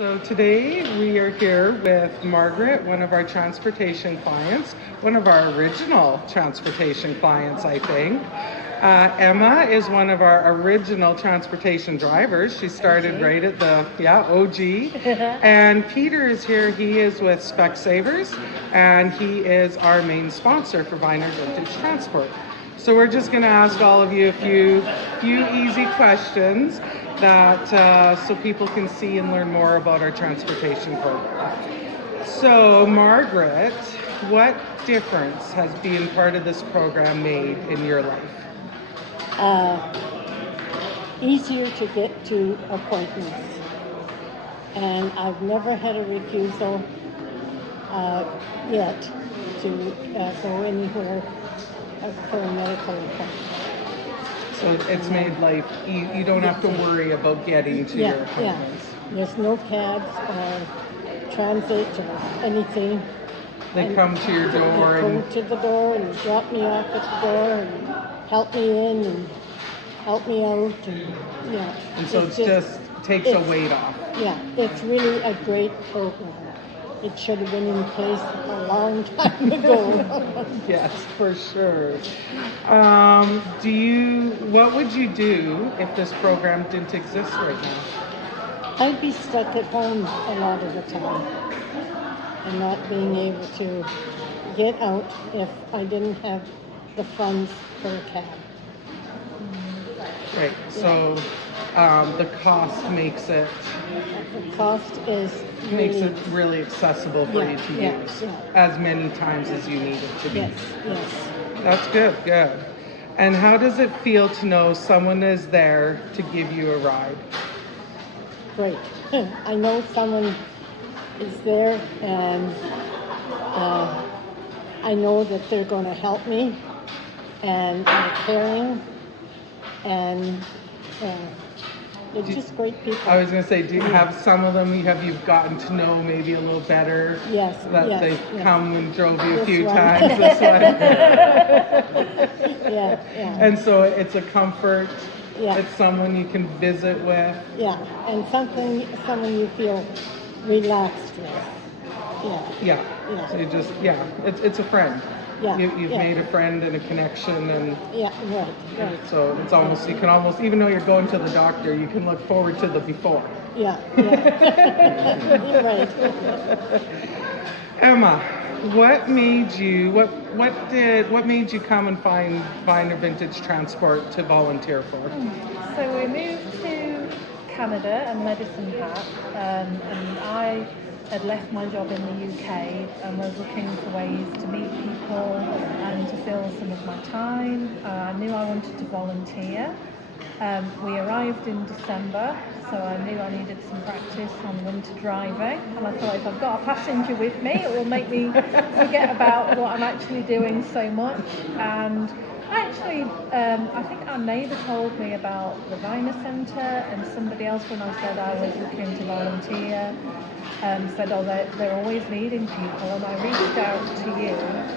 So today we are here with Margaret, one of our transportation clients, one of our original transportation clients, I think. Emma is one of our original transportation drivers. She started OG. right at the, OG. And Peter is here. He is with Specsavers, and he is our main sponsor for Viner Vintage Transport. So we're just going to ask all of you a few easy questions that so people can see and learn more about our transportation program. So Margaret, what difference has being part of this program made in your life? Easier to get to appointments, and I've never had a refusal yet to go anywhere for a medical appointment. So it's made life, you don't have to worry about getting to your appointments. Yeah. There's no cabs or transit or anything. They come to your door and come to the door and drop me off at the door and help me in and help me out, and so it just takes a weight off. Yeah, it's really a great program. It should have been in place a long time ago. Yes, for sure. What would you do if this program didn't exist right now? I'd be stuck at home a lot of the time and not being able to get out if I didn't have the funds for a cab. Right, so the cost makes it really accessible for you to use as many times as you need it to be. Yes. That's good. And how does it feel to know someone is there to give you a ride? Great. I know someone is there, and I know that they're going to help me, and they're caring, and they're just great people. I was going to say, do you have some of them you've gotten to know maybe a little better? Yes. They've come and drove you a This few one. times this way. Yeah. And so it's a comfort. Yeah. It's someone you can visit with. Yeah, and someone you feel relaxed with. Yeah. So you just, it's a friend. Yeah. You've made a friend and a connection, and right. so it's almost, you can almost, even though you're going to the doctor, you can look forward to the before. Yeah. You're right. Emma, what made you come and find Viner Vintage Transport to volunteer for? So we moved to Canada and Medicine Hat, and I had left my job in the UK and was looking for ways to meet people and to fill some of my time. I knew I wanted to volunteer. We arrived in December, so I knew I needed some practice on winter driving, and I thought if I've got a passenger with me, it will make me forget about what I'm actually doing so much. And I think our neighbour told me about the Viner Centre, and somebody else, when I said I was looking to volunteer, said, they're always needing people, and I reached out to you,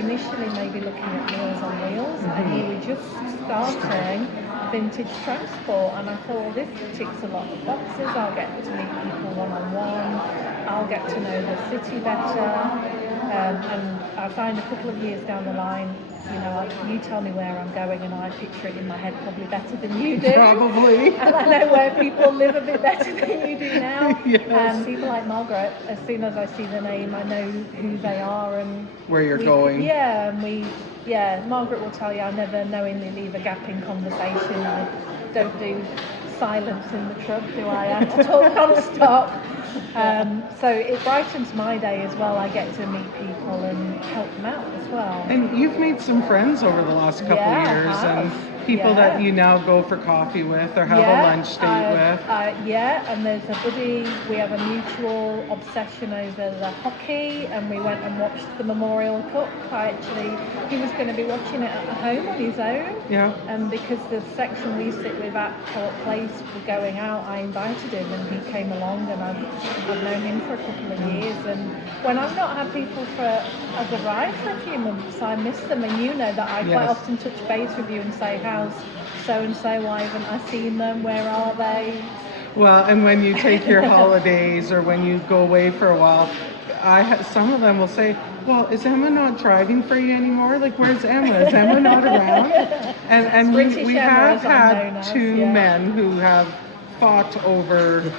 initially maybe looking at Meals on Wheels, and you were just starting vintage transport, and I thought, this ticks a lot of boxes. I'll get to meet people one-on-one, I'll get to know the city better, and I find a couple of years down the line, you tell me where I'm going and I picture it in my head probably better than you do. Probably. And I know where people live a bit better than you do now. Yes. And people like Margaret, as soon as I see the name, I know who they are and where you're going. Yeah, and Margaret will tell you I never knowingly leave a gap in conversation. I don't do silence in the truck, do I? I have to talk non-stop. So it brightens my day as well. I get to meet people and help them out as well. And you've made some friends over the last couple of years, and people that you now go for coffee with or have a lunch date with. And there's a buddy, we have a mutual obsession over the hockey, and we went and watched the Memorial Cup. He was going to be watching it at home on his own. Yeah. And because the section we sit with at Port Place were going out, I invited him and he came along, and I've known him for a couple of years. And when I've not had people as a ride for a few months, I miss them, and you know that I quite often touch base with you and say, how's so-and-so, why haven't I seen them, where are they? Well, and when you take your holidays or when you go away for a while, some of them will say, "Well, is Emma not driving for you anymore? Like, where's Emma? Is Emma not around?" And we Emma, have as I'm known had as, two yeah. men who have fought over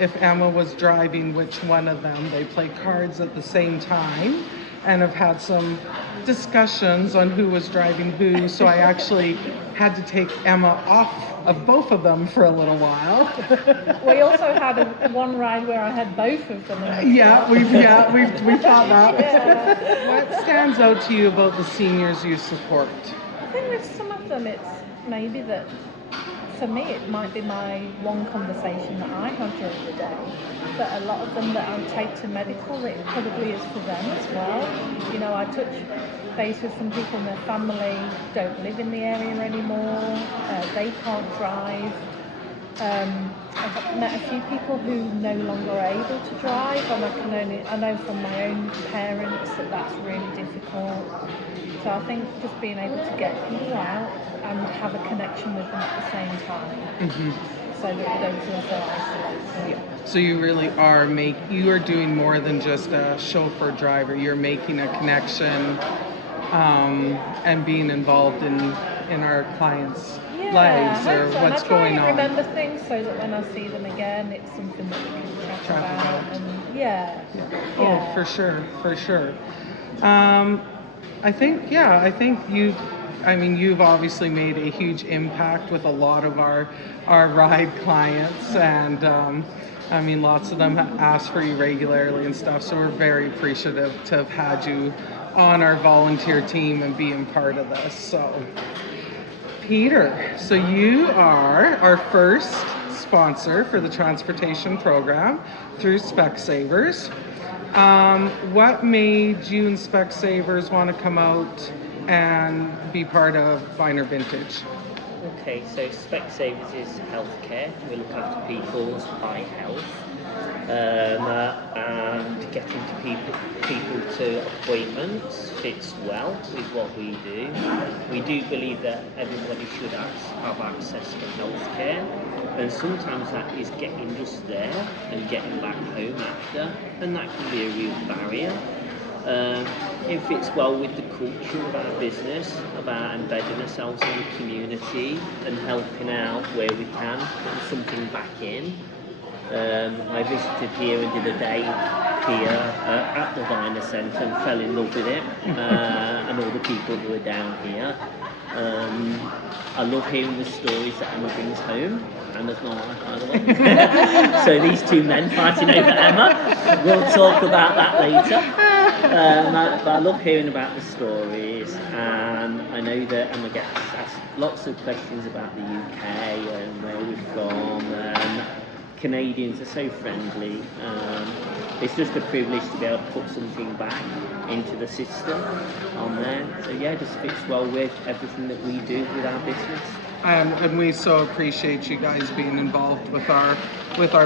if Emma was driving, which one of them. They play cards at the same time and have had some discussions on who was driving who. So I actually had to take Emma off of both of them for a little while. We also had one ride where I had both of them in the car. We've thought that. Yeah. What stands out to you about the seniors you support? I think with some of them it's maybe that, for me it might be my one conversation that I have during the day, but a lot of them that I take to medical, it probably is for them as well. You know, I touch base with some people in their family, don't live in the area anymore, they can't drive. I've met a few people who no longer are able to drive, and I know from my own parents that that's really difficult. So I think just being able to get people out and have a connection with them at the same time, so that they don't feel so isolated. So you really are doing more than just a chauffeur driver. You're making a connection and being involved in our clients' lives or what's going on. I remember things so that when I see them again, it's something that we can chat about. And Oh, for sure. I think you've obviously made a huge impact with a lot of our ride clients, and lots of them ask for you regularly and stuff. So we're very appreciative to have had you on our volunteer team and being part of this. So, Peter, so you are our first sponsor for the transportation program through Specsavers. What made you and Specsavers want to come out and be part of Viner Vintage? Okay, so Specsavers is healthcare. We look after people's eye health and getting people to appointments fits well with what we do. We do believe that everybody should have access to healthcare, and sometimes that is getting just there and getting back home after, and that can be a real barrier. It fits well with the culture of our business, about embedding ourselves in the community and helping out where we can, putting something back in. I visited here and did a day here at the Viner Centre and fell in love with it, and all the people who are down here. I love hearing the stories that Emma brings home. Emma's my wife, by the way. So these two men fighting over Emma, we'll talk about that later. But I love hearing about the stories, and I know that Emma gets asked lots of questions about the UK and where we're from, and Canadians are so friendly. It's just a privilege to be able to put something back into the system on there. So yeah, it just fits well with everything that we do with our business. And we so appreciate you guys being involved with our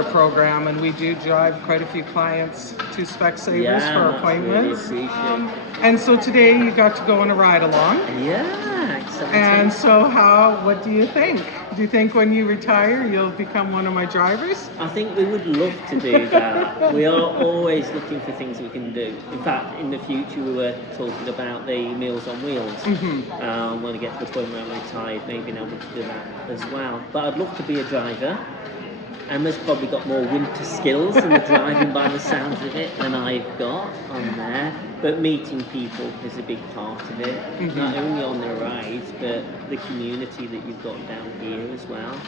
program, and we do drive quite a few clients to Specsavers for appointments. Really and so today you got to go on a ride along. Yeah, exciting. And so what do you think? Do you think when you retire you'll become one of my drivers? I think we would love to do that. We are always looking for things we can do. In fact, in the future we were talking about the Meals on Wheels. When I get to the point where I'm retired, maybe able to do that as well. But I'd love to be a driver. Emma's probably got more winter skills in the driving by the sounds of it than I've got on there. But meeting people is a big part of it. Not only on the rides, but the community that you've got down here as well.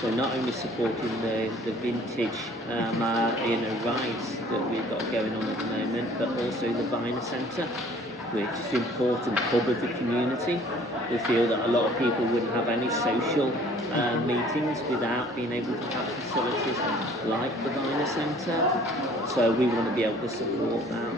So not only supporting the vintage rides that we've got going on at the moment, but also the Viner Centre, which is an important hub of the community. We feel that a lot of people wouldn't have any social meetings without being able to have facilities like the Viner Centre. So we want to be able to support that.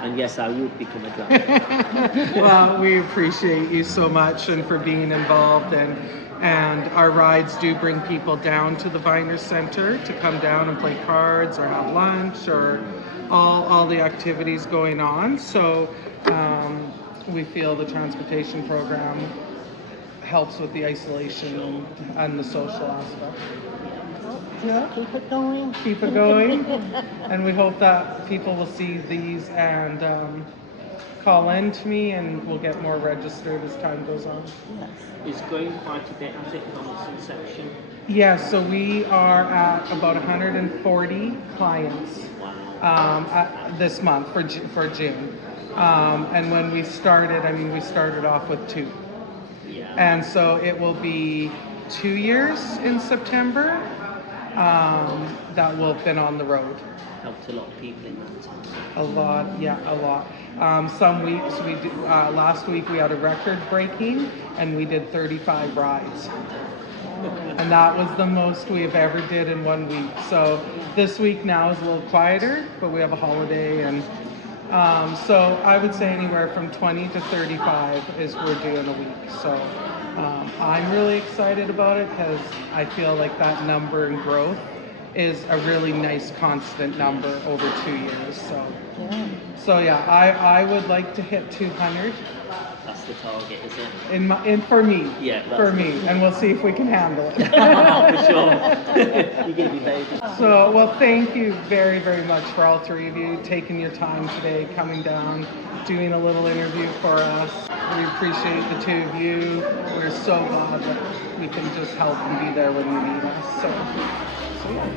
And yes, I would become a driver. Well, we appreciate you so much and for being involved, and our rides do bring people down to the Viner Centre to come down and play cards or have lunch or all the activities going on. So we feel the transportation program helps with the isolation and the social aspect. Yeah. Keep it going. Keep it going. And we hope that people will see these and call in to me, and we'll get more registered as time goes on. Yes. It's grown quite a bit, has it, from its inception? Yeah, so we are at about 140 clients this month for June. And when we started, I mean, we started off with 2. Yeah. And so it will be 2 years in September that we'll have been on the road. Helped a lot of people in that time. A lot, yeah, a lot. Some weeks we do, last week we had a record breaking and we did 35 rides. And that was the most we've ever did in 1 week. So this week now is a little quieter, but we have a holiday, and so I would say anywhere from 20 to 35 is we're doing a week. So I'm really excited about it because I feel like that number and growth is a really nice constant number over 2 years. So yeah, I would like to hit 200. That's the target, is it? For me. Yeah, for me, and we'll see if we can handle it. For sure. You're going to be very good. So, well, thank you very, very much for all 3 of you taking your time today, coming down, doing a little interview for us. We appreciate the 2 of you. We're so glad that we can just help and be there when you need us. So yeah.